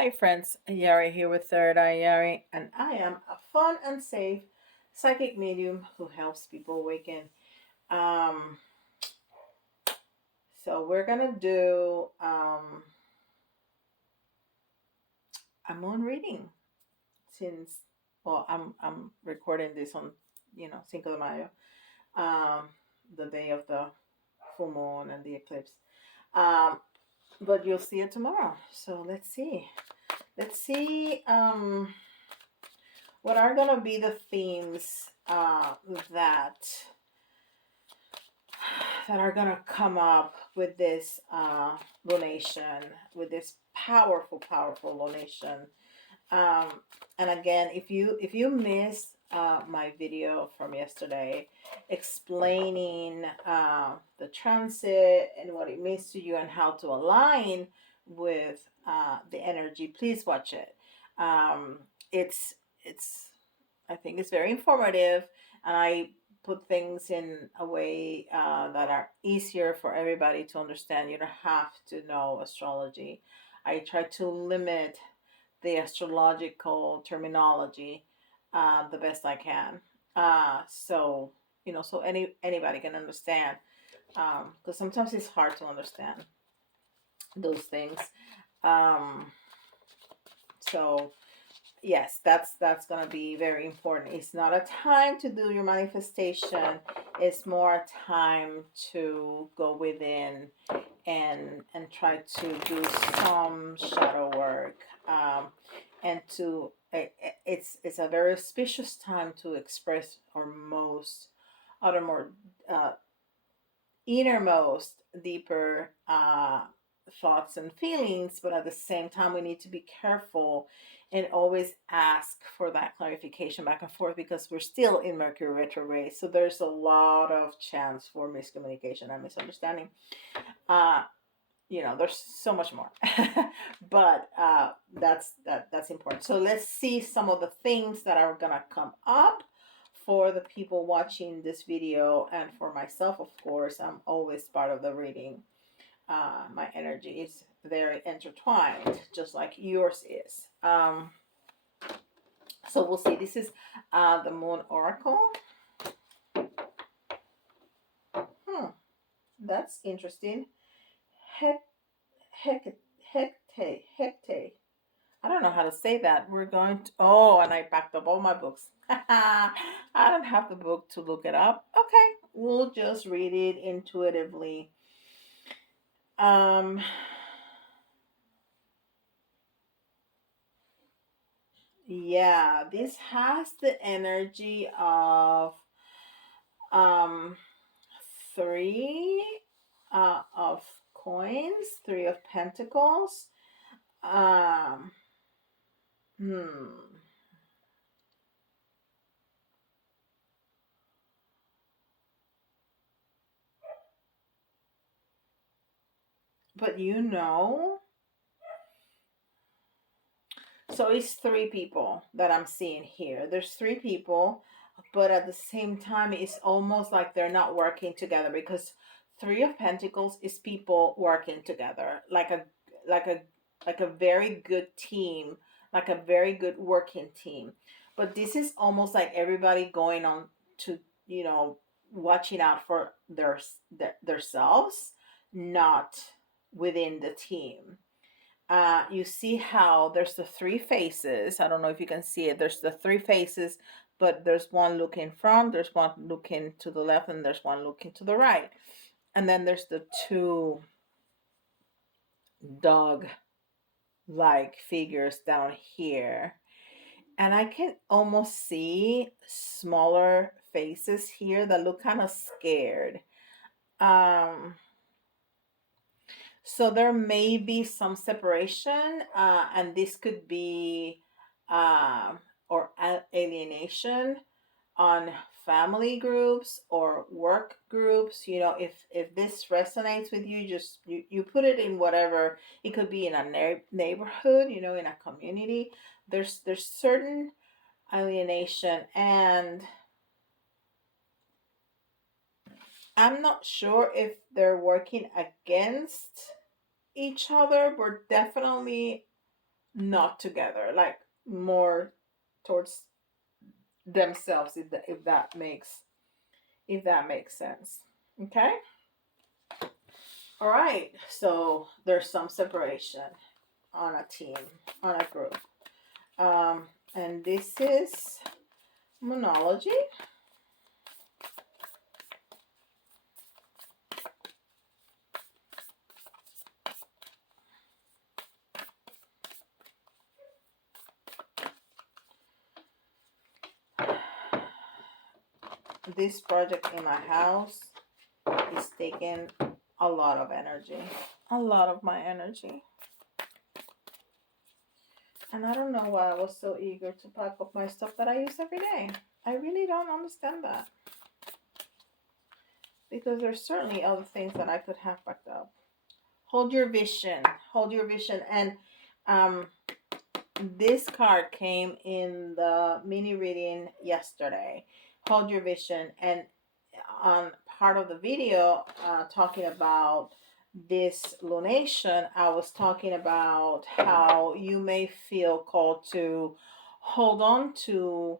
Hi friends, Yari here with Third Eye Yari, and I am a fun and safe psychic medium who helps people awaken. Um, so we're gonna do a moon reading since I'm recording this on Cinco de Mayo, um, the day of the full moon and the eclipse. Um, but you'll see it tomorrow. So let's see. Let's see. What are gonna be the themes that that are gonna come up with this lunation, with this powerful lunation. Um, and again, if you missed my video from yesterday explaining the transit and what it means to you and how to align with the energy, please watch it. Um, it's I think it's very informative, and I put things in a way that are easier for everybody to understand. You don't have to know astrology. I try to limit the astrological terminology the best I can. So so anybody can understand. Because sometimes it's hard to understand those things. Um, so yes, that's gonna be very important. It's not a time to do your manifestation. It's more a time to go within and try to do some shadow work, and to it's a very auspicious time to express our most outer more uh, innermost deeper thoughts and feelings, but at the same time we need to be careful and always ask for that clarification back and forth, because we're still in Mercury retrograde, so there's a lot of chance for miscommunication and misunderstanding. uh there's so much more. But that's important. So let's see some of the things that are gonna come up for the people watching this video, and for myself, of course. I'm always part of the reading. My energy is very intertwined, just like yours is. So we'll see. This is the Moon Oracle. That's interesting. Hec Hecate Hecate. I don't know how to say that. We're going to. Oh, and I packed up all my books. I don't have the book to look it up. Okay, we'll just read it intuitively. Um, yeah, this has the energy of um three of coins, three of pentacles. Um, hmm. But so it's three people that I'm seeing here. There's three people, but at the same time, it's almost like they're not working together, because Three of Pentacles is people working together, like a like a very good team, like a very good working team. But this is almost like everybody going on to watching out for their selves, not within the team. You see how there's the three faces. I don't know if you can see it. There's the three faces, but there's one looking front, there's one looking to the left, and there's one looking to the right. And then there's the two dog like figures down here. And I can almost see smaller faces here that look kind of scared. Um, So there may be some separation, and this could be or alienation on family groups or work groups. If this resonates with you, just you put it in whatever. It could be in a neighborhood, in a community. There's certain alienation, and I'm not sure if they're working against each other, but definitely not together, like more towards themselves, if that makes sense. Okay. All right. So there's some separation on a team, on a group. And this is Moonology. This project in my house is taking a lot of energy, a lot of my energy. And I don't know why I was so eager to pack up my stuff that I use every day. I really don't understand that. Because there's certainly other things that I could have packed up. Hold your vision. Hold your vision. And um, this card came in the mini reading yesterday. Hold your vision. And on part of the video talking about this lunation, I was talking about how you may feel called to hold on to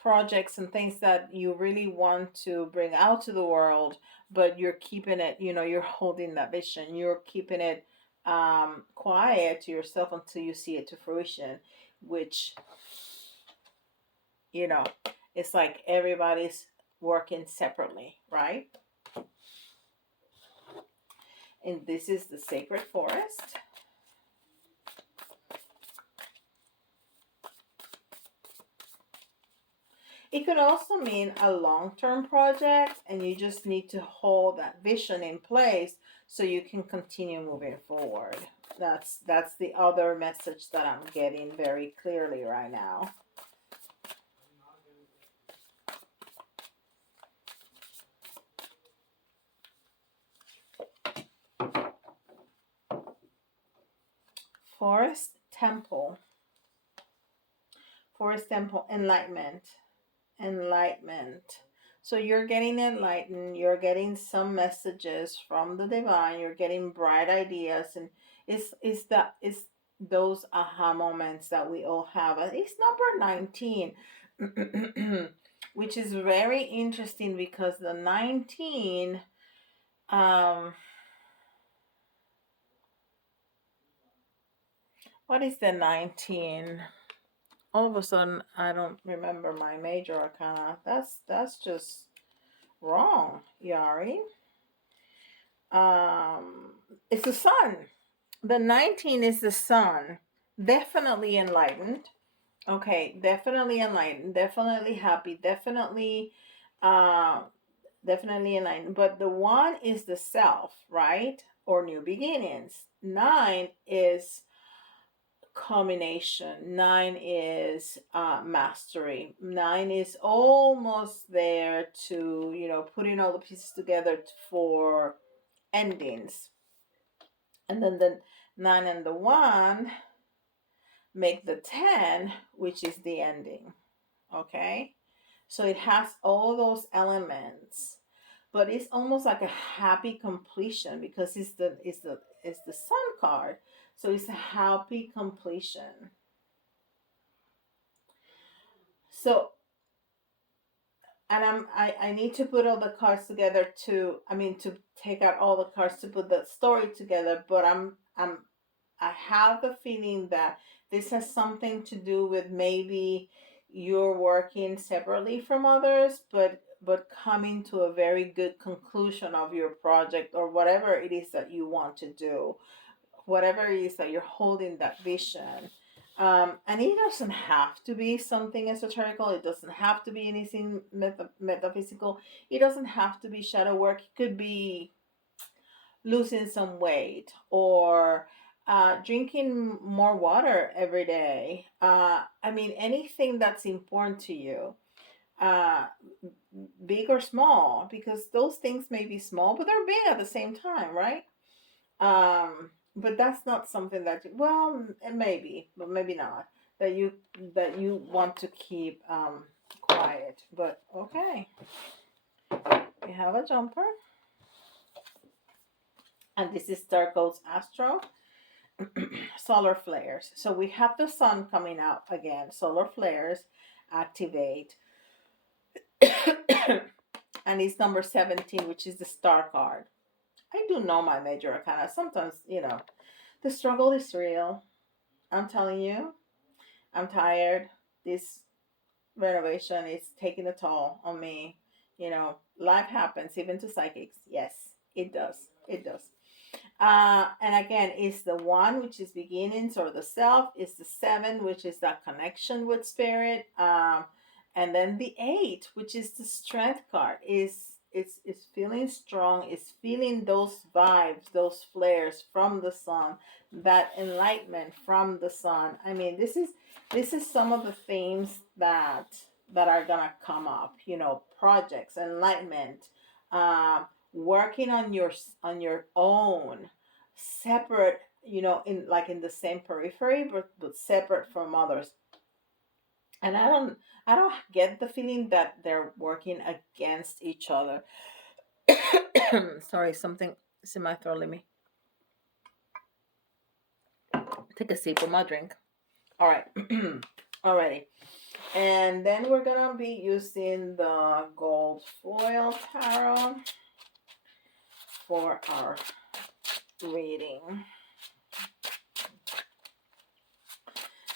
projects and things that you really want to bring out to the world, but you're keeping it, you're holding that vision, you're keeping it quiet to yourself until you see it to fruition, which, you know, it's like everybody's working separately, right? And this is the sacred forest. It could also mean a long-term project, and you just need to hold that vision in place so you can continue moving forward. That's the other message that I'm getting very clearly right now. Forest temple. Forest temple, enlightenment. Enlightenment. So you're getting enlightened, you're getting some messages from the divine, you're getting bright ideas, and it's those aha moments that we all have. And it's number 19. Which is very interesting because the 19 what is the 19? All of a sudden I don't remember my major arcana. That's just wrong, Yari. It's the sun. The 19 is the sun. Definitely enlightened. Okay, definitely enlightened, definitely happy, uh definitely enlightened. But the one is the self, right? Or new beginnings. 9 is culmination. 9 is mastery. 9 is almost there to, putting all the pieces together for endings. And then the 9 and the 1 make the 10, which is the ending. Okay? So it has all those elements, but it's almost like a happy completion because it's the sun card. So it's a happy completion. So, and I need to put all the cards together to take out all the cards to put the story together, but I have the feeling that this has something to do with maybe you're working separately from others, but coming to a very good conclusion of your project or whatever it is that you want to do, whatever it is that you're holding that vision. And it doesn't have to be something esoterical. It doesn't have to be anything metaphysical. It doesn't have to be shadow work. It could be losing some weight or drinking more water every day. Anything that's important to you, uh, big or small, because those things may be small, but they're big at the same time, right? But that's not something that, well, it may be, but maybe not, that you want to keep quiet. But okay, we have a jumper, and this is Dark Astro. solar flares. So we have the sun coming out again. Solar flares activate. And it's number 17, which is the star card. I do know my major arcana. Sometimes, the struggle is real. I'm telling you, I'm tired. This renovation is taking a toll on me. Life happens even to psychics. Yes, it does. It does. And again, it's the one, which is beginnings or the self. It's the seven, which is that connection with spirit. And then the eight, which is the strength card, is feeling strong. Is feeling those vibes, those flares from the sun, that enlightenment from the sun. I mean, this is some of the themes that are gonna come up. Projects, enlightenment. Working on your own, separate, in the same periphery, but separate from others. And I don't get the feeling that they're working against each other. Sorry, something is in my throat. Let me take a sip of my drink. All right. Alrighty. And then we're gonna be using the gold foil tarot for our reading.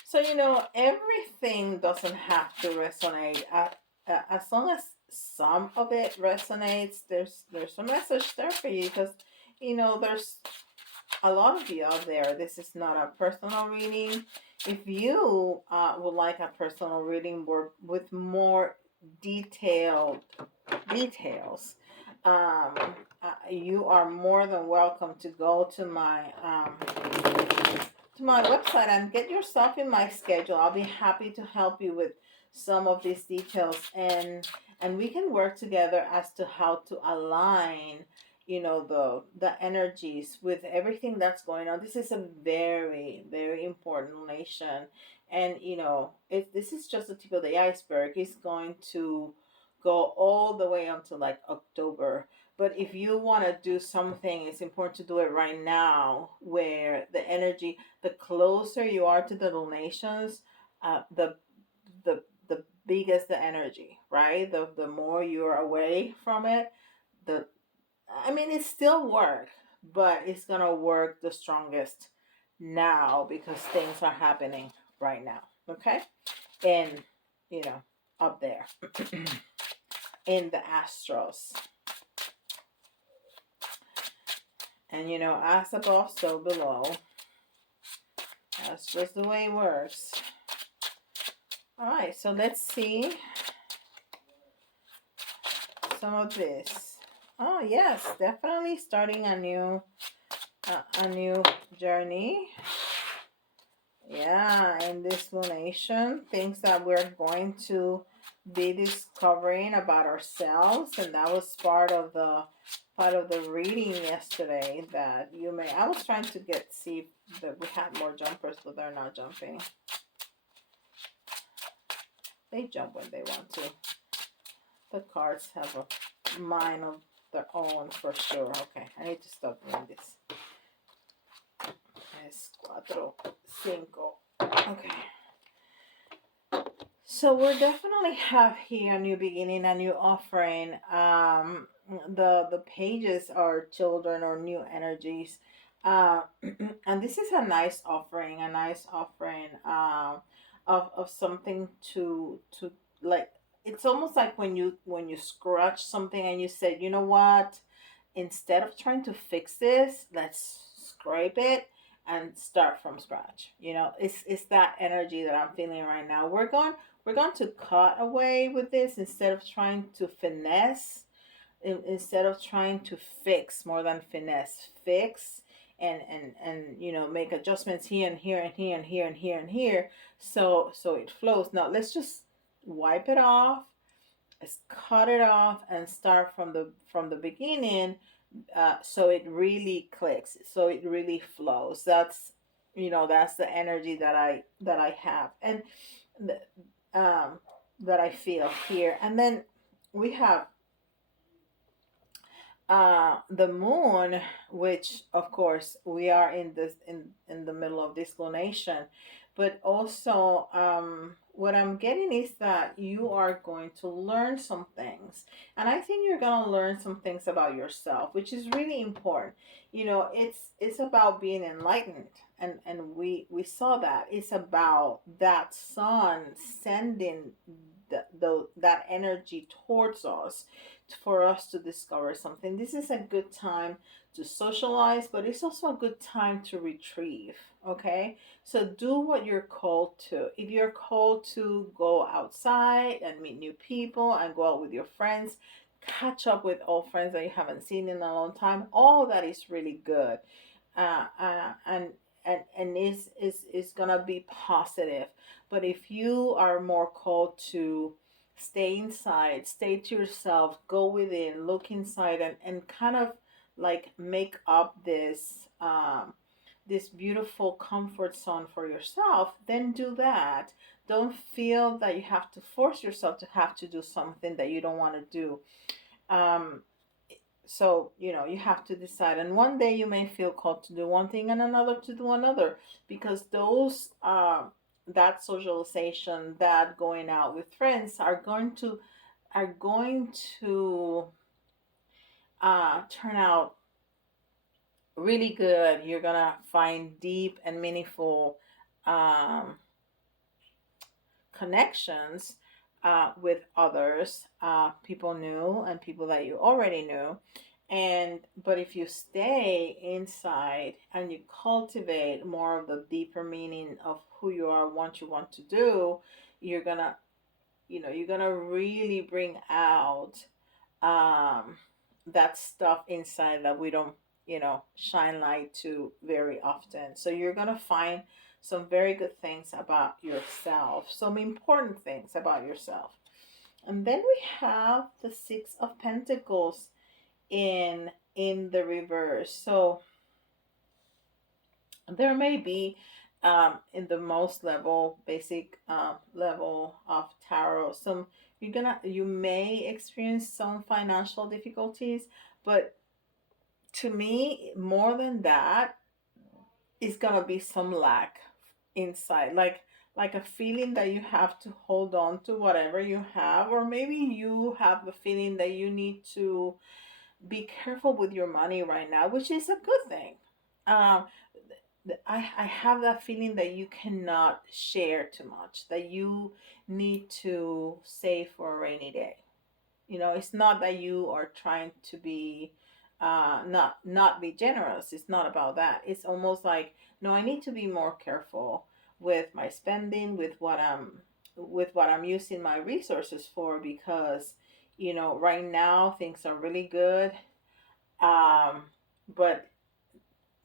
So, everything doesn't have to resonate. As long as some of it resonates, there's a message there for you, because, there's a lot of you out there. This is not a personal reading. If you would like a personal reading with more detailed details, you are more than welcome to go to my website and get yourself in my schedule. I'll be happy to help you with some of these details, and we can work together as to how to align, the energies with everything that's going on. This is a very, very important nation, and this is just the tip of the iceberg. It's going to go all the way up to like October. But if you want to do something, it's important to do it right now, where the closer you are to the donations, the biggest the energy, right? The more you're away from it, the I mean, it still work, but it's gonna work the strongest now, because things are happening right now. Okay, and you know, up there in the astros, and as above, so below. That's just the way it works. All right, so let's see some of this. Oh yes, definitely starting a new journey. Yeah, in this lunation, things that we're going to be discovering about ourselves, and that was part of the reading yesterday. That you may. I was trying to see that we had more jumpers, but they're not jumping. They jump when they want to. The cards have a mind of their own for sure. Okay, I need to stop doing this. Es cuatro, cinco. Okay. So we're definitely have here a new beginning, a new offering. The pages are children or new energies. Uh, and this is a nice offering, of something to like. It's almost like when you scratch something and you said, you know what, instead of trying to fix this, let's scrape it and start from scratch. It's that energy that I'm feeling right now. We're going to cut away with this, instead of trying to finesse, instead of trying to fix, more than finesse, fix, and make adjustments here and here and here and here and here and here, so it flows. Now let's just wipe it off. Let's cut it off and start from the beginning, so it really clicks, so it really flows. That's the energy that I have, and the, that I feel here. And then we have the moon, which of course we are in this in the middle of this lunation, but also what I'm getting is that you are going to learn some things, and I think you're going to learn some things about yourself, which is really important. You know, it's about being enlightened, and we saw that it's about that sun sending that energy towards us for us to discover something. This is a good time to socialize, but it's also a good time to retrieve. Okay, so do what you're called to. If you're called to go outside and meet new people and go out with your friends, catch up with old friends that you haven't seen in a long time, all that is really good. And is gonna be positive. But if you are more called to stay inside, stay to yourself, go within, look inside, and kind of like make up this beautiful comfort zone for yourself, then do that. Don't feel that you have to force yourself to have to do something that you don't want to do. um, so you have to decide, and one day you may feel called to do one thing and another to do another, because those that socialization, that going out with friends are going to turn out really good. You're gonna find deep and meaningful um, connections with others, people new and people that you already knew. And but if you stay inside and you cultivate more of the deeper meaning of who you are, what you want to do, you're gonna you're gonna really bring out um, that stuff inside that we don't shine light to very often. So you're gonna find some very good things about yourself, some important things about yourself. And then we have the Six of Pentacles in the reverse. So there may be in the most level basic level of tarot, some you may experience some financial difficulties, but to me, more than that, is gonna be some lack inside, like a feeling that you have to hold on to whatever you have, or maybe you have the feeling that you need to be careful with your money right now, which is a good thing. um I have that feeling that you cannot share too much, that you need to save for a rainy day. It's not that you are trying to be not be generous. It's not about that. It's almost like, no, I need to be more careful with my spending, with what I'm using my resources for, because right now things are really good. Um but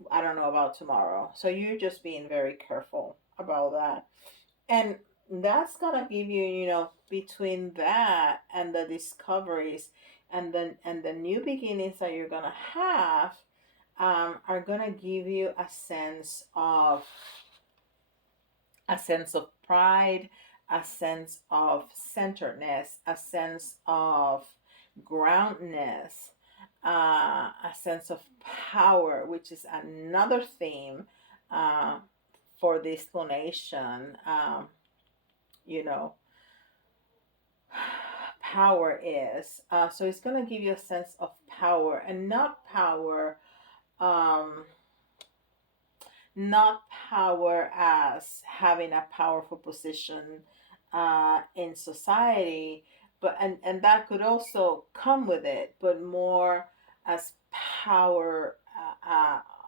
I don't know about tomorrow. So you're just being very careful about that. And that's gonna give you, between that and the discoveries and the new beginnings that you're gonna have, are gonna give you a sense of pride, a sense of centeredness, a sense of groundness, a sense of power, which is another theme uh, for this donation. You know, power is. So it's going to give you a sense of power, and um, not power as having a powerful position in society, but and that could also come with it, but more as power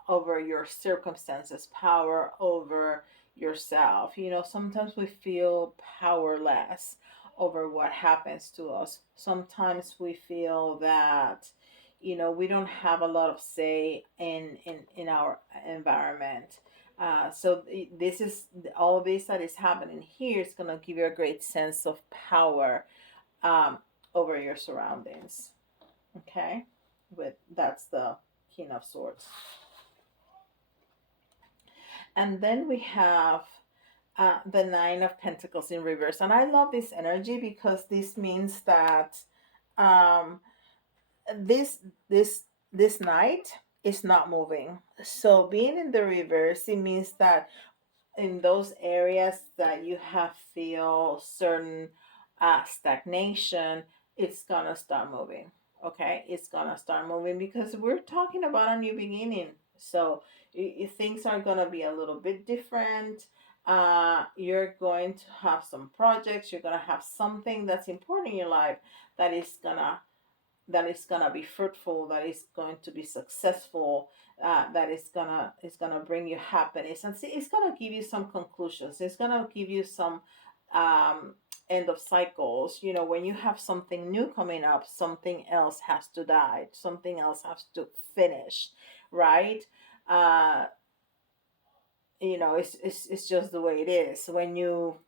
over your circumstances, power over yourself. Sometimes we feel powerless over what happens to us. Sometimes we feel that we don't have a lot of say in our environment. So this is all this that is happening here is going to give you a great sense of power um, over your surroundings. Okay, with that's the King of Swords. And then we have the Nine of Pentacles in reverse, and I love this energy because this means that um, this this this night is not moving. So being in the reverse, it means that in those areas that you have feel certain stagnation, it's gonna start moving. Okay, it's gonna start moving because we're talking about a new beginning. So things are gonna be a little bit different. You're going to have some projects. You're gonna have something that's important in your life that is gonna be fruitful, that is going to be successful, that is gonna bring you happiness, and see, it's gonna give you some conclusions. It's gonna give you some um, end of cycles. You know, when you have something new coming up, something else has to die, something else has to finish, right? Uh, it's just the way it is. When you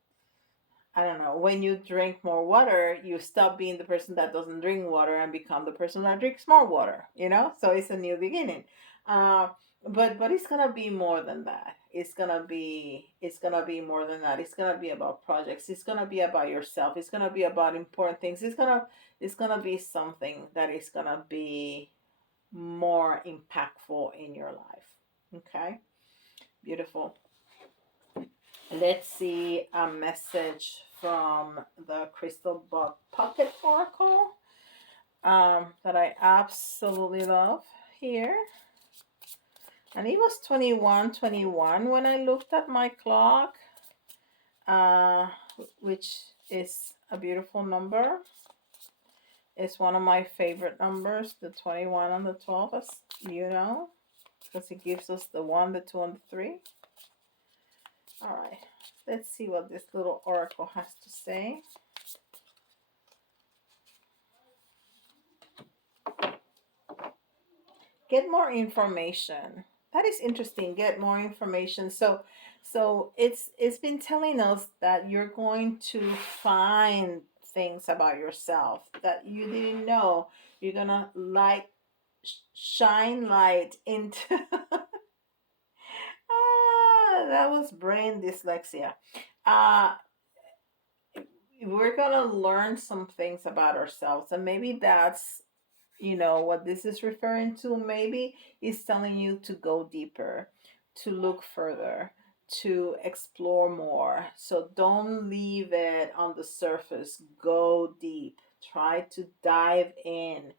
I don't know, when you drink more water, you stop being the person that doesn't drink water and become the person that drinks more water, you know? So it's a new beginning. Uh, but it's gonna be more than that. It's gonna be more than that. It's gonna be about projects. It's gonna be about yourself. It's gonna be about important things. It's gonna be something that is gonna be more impactful in your life. Okay? Beautiful. Let's see a message from the Crystal Bug Pocket Oracle that I absolutely love here. And it was 21:21 when I looked at my clock, uh, which is a beautiful number. It's one of my favorite numbers, the 21 and the 12, as you know, because it gives us the 1, the 2, and the 3. All right, let's see what this little oracle has to say. Get more information. That is interesting. Get more information. So it's been telling us that you're going to find things about yourself that you didn't know. You're gonna shine light into that was brain dyslexia. uh we're gonna learn some things about ourselves, and maybe that's what this is referring to. Maybe is telling you to go deeper, to look further, to explore more. So don't leave it on the surface. Go deep. Try to dive in.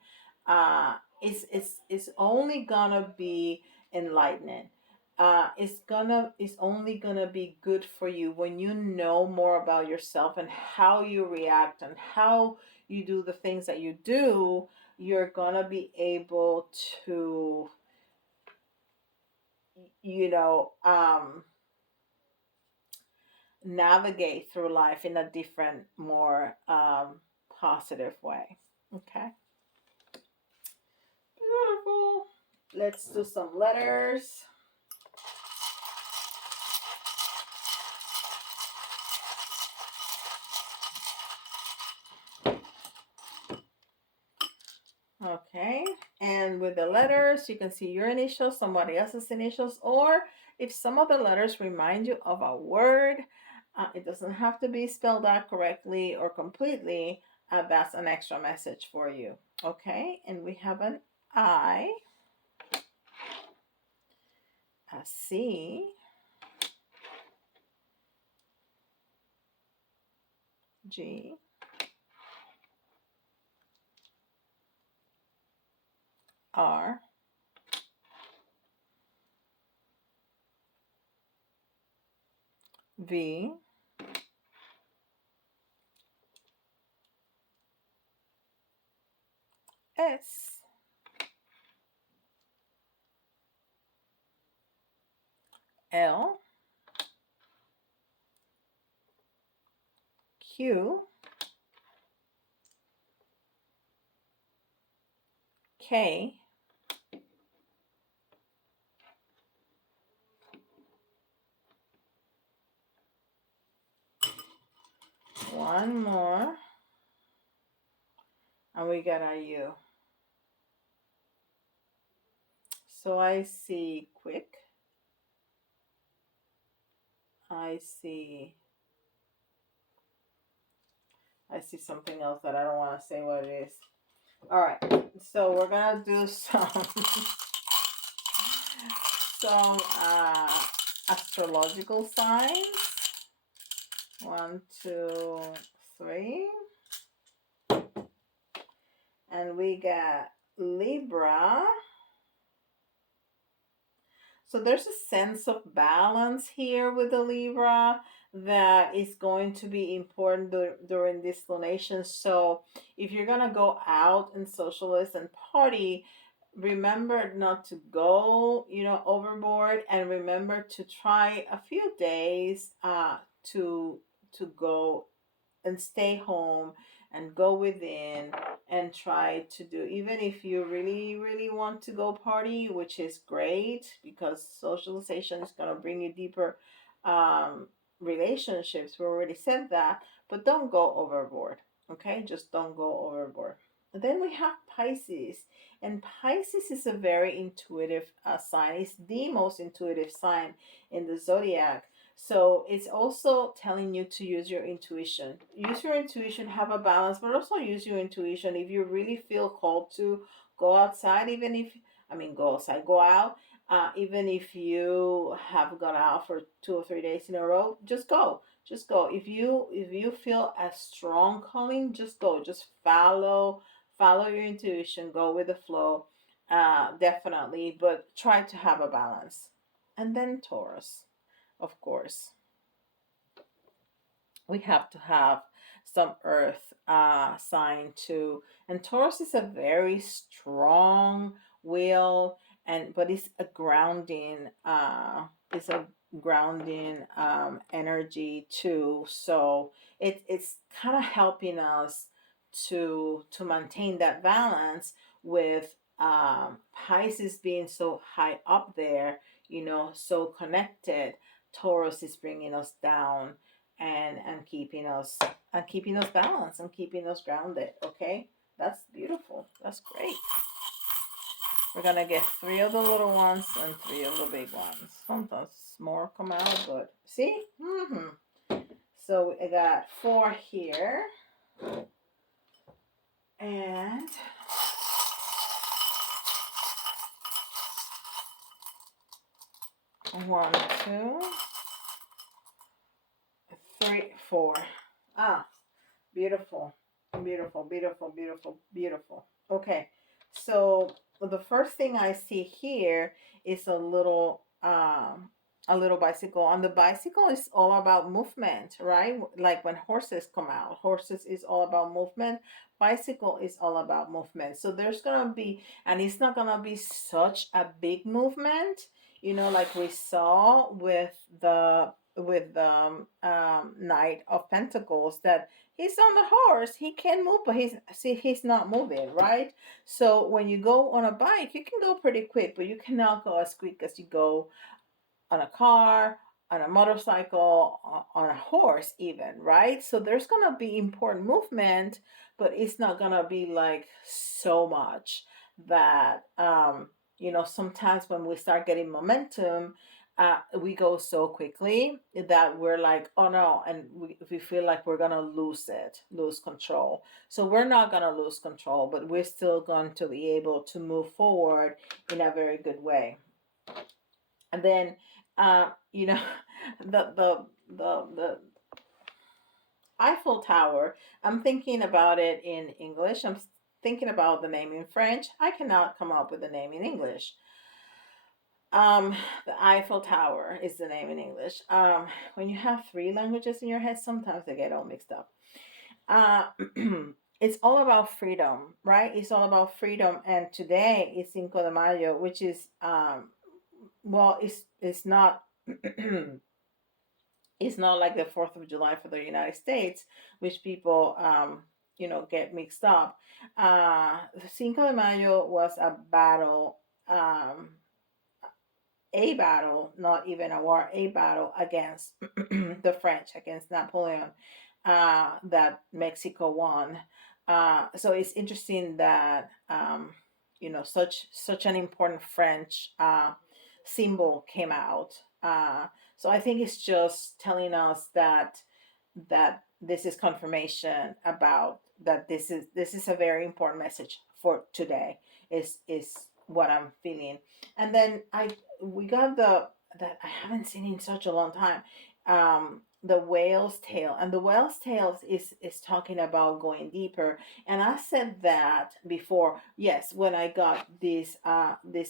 It's only gonna be enlightening. It's only gonna be good for you when you know more about yourself and how you react and how you do the things that you do. You're gonna be able to, you know, navigate through life in a different, more positive way. Okay, beautiful. Let's do some letters. Okay, and with the letters, you can see your initials, somebody else's initials, or if some of the letters remind you of a word, it doesn't have to be spelled out correctly or completely. That's an extra message for you. Okay, and we have an I, a C, G, R, V, S, L, Q, K, one more, and we got a U. So I see quick. I see I see something else that I don't want to say what it is. All right. So we're gonna do some some astrological signs. One, two, three, and we got Libra. So there's a sense of balance here with the Libra that is going to be important during this lunation. So if you're gonna go out and socialize and party, remember not to go, overboard, and remember to try a few days to go and stay home and go within and try to do, even if you really really want to go party, which is great because socialization is going to bring you deeper um, relationships. We already said that, but don't go overboard. Okay, just don't go overboard. And then we have Pisces, and Pisces is a very intuitive sign. It's the most intuitive sign in the zodiac, so it's also telling you to use your intuition. Use your intuition, have a balance, but also use your intuition. If you really feel called to go outside, even if, I mean, go outside, go out, even if you have gone out for 2 or 3 days in a row, just go. Just go. If you feel a strong calling, just go. Just follow your intuition. Go with the flow. Definitely, but try to have a balance. And then Taurus, of course, we have to have some earth sign too. And Taurus is a very strong will, and but it's a grounding energy too. So it's kind of helping us to maintain that balance with Pisces being so high up there, so connected. Taurus is bringing us down and keeping us balanced and keeping us grounded. Okay, that's beautiful. That's great. We're gonna get three of the little ones and three of the big ones. Sometimes more come out, but see. So I got four here, and one, two, three, four. Ah, beautiful, beautiful, beautiful, beautiful, beautiful. Okay, so the first thing I see here is a little bicycle. On the bicycle is all about movement, right? Like when horses come out, horses is all about movement. Bicycle is all about movement. So there's gonna be, and it's not gonna be such a big movement, like we saw with the Knight of Pentacles, that he's on the horse, he can move, but he's not moving, right? So when you go on a bike, you can go pretty quick, but you cannot go as quick as you go on a car, on a motorcycle, on a horse, even, right? So there's gonna be important movement, but it's not gonna be like so much that sometimes when we start getting momentum, we go so quickly that we're like, oh no, and we feel like we're gonna lose control. So we're not gonna lose control, but we're still going to be able to move forward in a very good way. And then the Eiffel Tower, I'm thinking about it in English. I'm thinking about the name in French. I cannot come up with the name in English. um the Eiffel Tower is the name in English. When you have three languages in your head, sometimes they get all mixed up. uh it's all about freedom, right? It's all about freedom, and today is Cinco de Mayo, which is well, it's not it's not like the 4th of July for the United States, which people get mixed up. Cinco de Mayo was a battle, not even a war, a battle against the French, against Napoleon, that Mexico won. So it's interesting that such an important French symbol came out. So I think it's just telling us that this is confirmation about that this is a very important message for today is what I'm feeling. And then we got the that I haven't seen in such a long time. The whale's tail, and the whale's tail is talking about going deeper. And I said that before. Yes, when I got this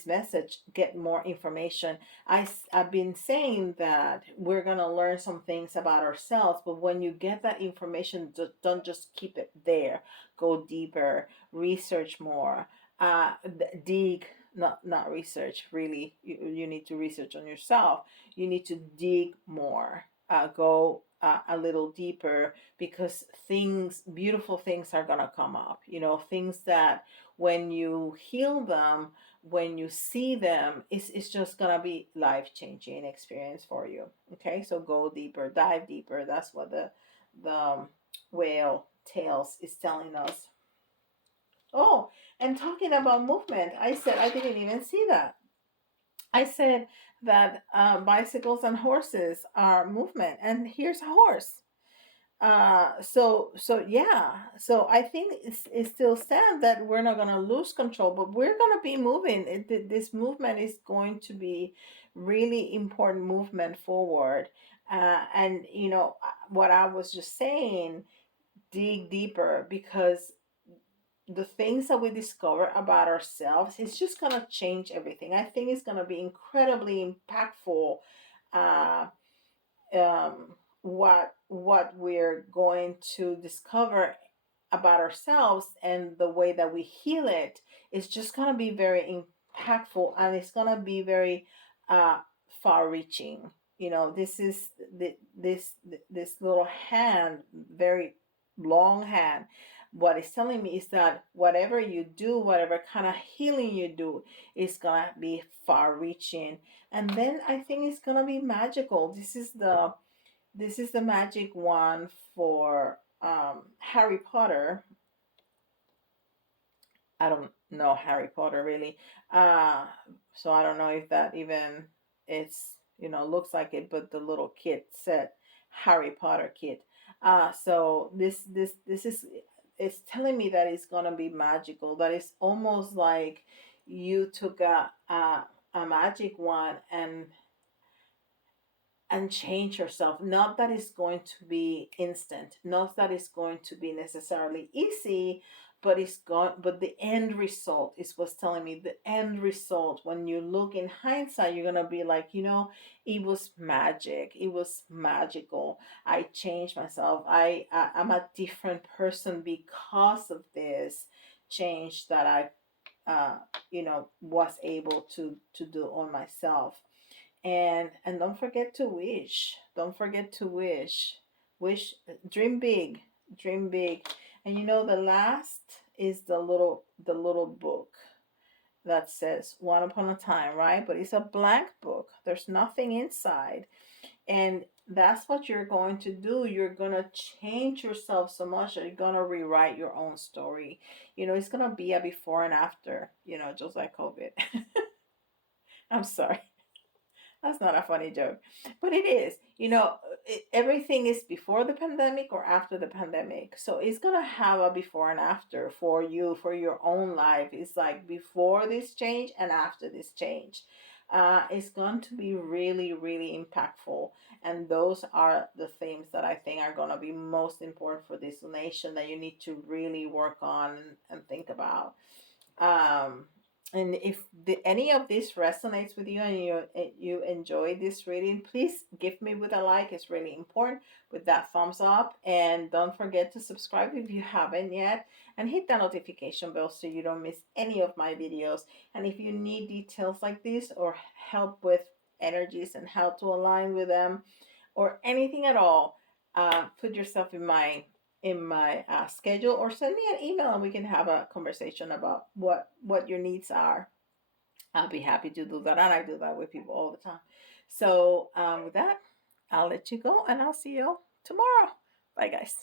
message, get more information. I've been saying that we're gonna learn some things about ourselves, but when you get that information, don't just keep it there. Go deeper, research more, dig. Not research, really. You need to research on yourself. You need to dig more, go a little deeper, because beautiful things are gonna come up. Things that when you heal them, when you see them, it's just gonna be life-changing experience for you. Okay, so go deeper, dive deeper. That's what the whale tales is telling us. Oh, and talking about movement, I said I didn't even see that. I said that bicycles and horses are movement, and here's a horse. So yeah, so I think it still stands that we're not gonna lose control, but we're gonna be moving. This movement is going to be really important movement forward. And what I was just saying, dig deeper, because the things that we discover about ourselves is just gonna change everything. I think it's gonna be incredibly impactful. Uh, what we're going to discover about ourselves, and the way that we heal it is just going to be very impactful, and it's going to be very uh, far reaching. This is this little hand, very long hand. What it's telling me is that whatever you do, whatever kind of healing you do, is going to be far reaching. And then I think it's going to be magical. This is the magic one for Harry Potter. I don't know Harry Potter really, uh, so I don't know if that even it's looks like it, but the little kit said Harry Potter kit. So this is it's telling me that it's gonna be magical. That it's almost like you took a magic wand and change yourself. Not that it's going to be instant, not that it's going to be necessarily easy, but the end result is what's telling me. The end result, when you look in hindsight, you're gonna be like, it was magic, it was magical. I changed myself. I'm a different person because of this change that I was able to do on myself. And don't forget to wish. Don't forget to wish. Wish, dream big, dream big. And the last is the little book that says One Upon a Time, right? But it's a blank book. There's nothing inside. And that's what you're going to do. You're going to change yourself so much that you're going to rewrite your own story. It's going to be a before and after, just like COVID. I'm sorry. That's not a funny joke, but it is. Everything is before the pandemic or after the pandemic. So it's going to have a before and after for you, for your own life. It's like before this change and after this change. It's going to be really, really impactful. And those are the things that I think are going to be most important for this nation that you need to really work on and think about. Um, and if any of this resonates with you, and you enjoy this reading, please give me with a like. It's really important, with that thumbs up. And don't forget to subscribe if you haven't yet, and hit the notification bell so you don't miss any of my videos. And if you need details like this, or help with energies and how to align with them, or anything at all, put yourself in my schedule, or send me an email, and we can have a conversation about what your needs are. I'll be happy to do that, and I do that with people all the time. So with that, I'll let you go, and I'll see you tomorrow. Bye, guys.